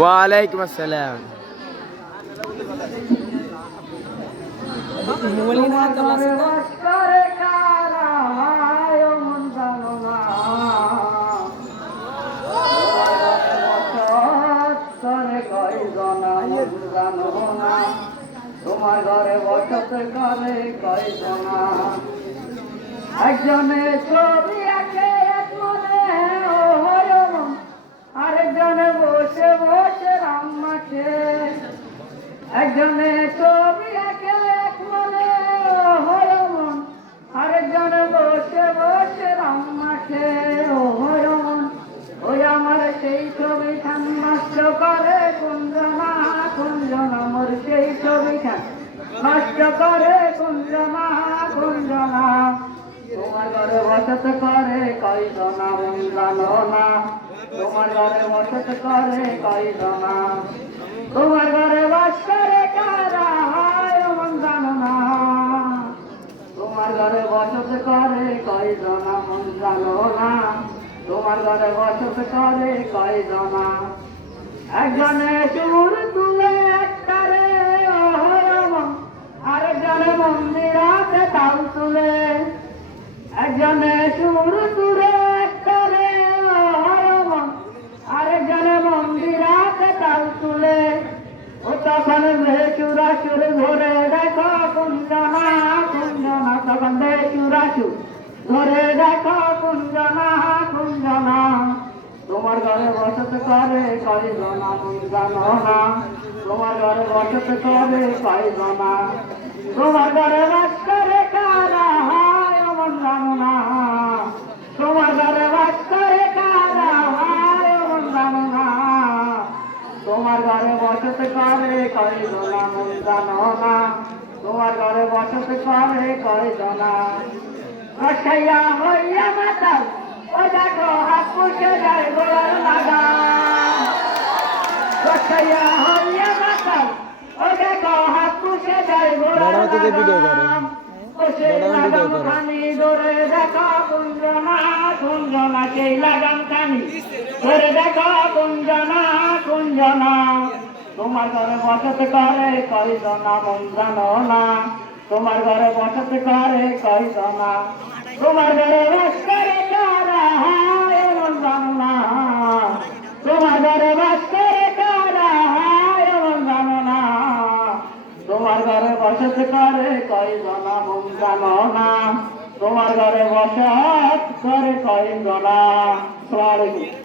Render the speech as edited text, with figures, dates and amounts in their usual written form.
ওয়ালাইকুম আসসালাম। তোমার ঘরে বসত করে কয়জনা, একজনে ছবি আঁকে এক মনে আরেকজনে বসে বসে রাম্মাকে, একজনে ছবি আঁকে এক মনে আরেকজনে বসে বসে রাম্মাকে। ওই আমার সেই ছবিখান নষ্ট করে কুঞ্জনা, কুঞ্জনা মোর সেই ছবিখান নষ্ট করে কুঞ্জনা, কুঞ্জনা। তোমার ঘরে বসত করে কয়জনা মন জানো না, তোমার ঘরে বসত করে কয়জনা, তোমার ঘরে বাস করে কারা মন জানো না, তোমার ঘরে বসত করে কয়জনা মন জানো না, তোমার ঘরে বসত করে কয়জনা। একজনে সুর তুলে একটারে আরেকজনে মন্দিরাতে তাল তুলে, একজনে সুর তুলে একটারে আরেকজনে মন্দিরাতে তাল তুলে। ও তখন বেচুরা সুর ধরে দেখো কুঞ্জনা, কুঞ্জনা তখন বেচুরা সুর ধরে দেখো কুঞ্জনা, কুঞ্জনা। তোমার ঘরে বসত করে কয়জনা মন জানো না, তোমার ঘরে বসত করে কয়জনা, তোমার ঘরে বাস করে কারা মন জানো না, তোমার ঘরে বাস করে কারা মন জানো না, তোমার ঘরে বসত করে কয়জনা মন জানো না, তোমার ঘরে বসত করে কয়জনা। রসাইয়া হইয়া মাতাল ও দেখো হাত পুষে যায় গোলার লাগা, রসাইয়া হইয়া মাতাল ও দেখো হাত পুষে যায় গোলার লাগা। খানি ধরে দেখো কুঞ্জনা, কুঞ্জনা সেই লাগাম খানি ধরে দেখো কুঞ্জনা, কুঞ্জনা। তোমার ঘরে বসত করে কয়জনা মন জানো না, তোমার ঘরে বসত করে কয়জনা, তোমার ঘরে বাস করে কারা মন জানো না, তোমার ঘরে বাস করে কারা মন জানো না, তোমার ঘরে বসত করে কয়জনা মন জানো না, তোমার ঘরে বসত করে কয়জনা। আসসালামু আলাইকুম।